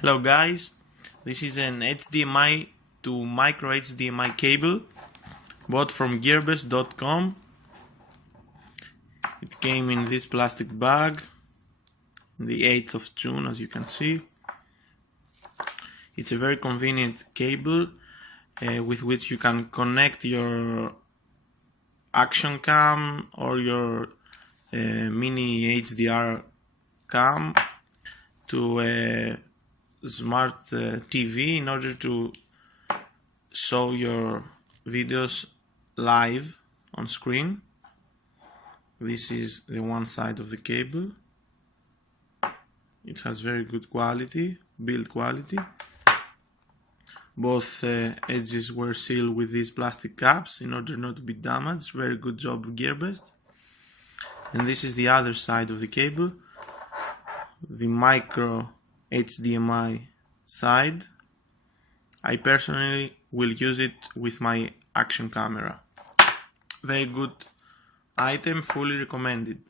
Hello guys, this is an HDMI to micro HDMI cable bought from Gearbest.com. It came in this plastic bag on the 8th of June, as you can see. It's a very convenient cable with which you can connect your action cam or your mini HDR cam to a smart TV in order to show your videos live on screen. This is the one side of the cable. It has very good quality, build quality. Both edges were sealed with these plastic caps in order not to be damaged. Very good job of Gearbest. And this is the other side of the cable, the micro HDMI side. I personally will use it with my action camera. Very good item, fully recommended.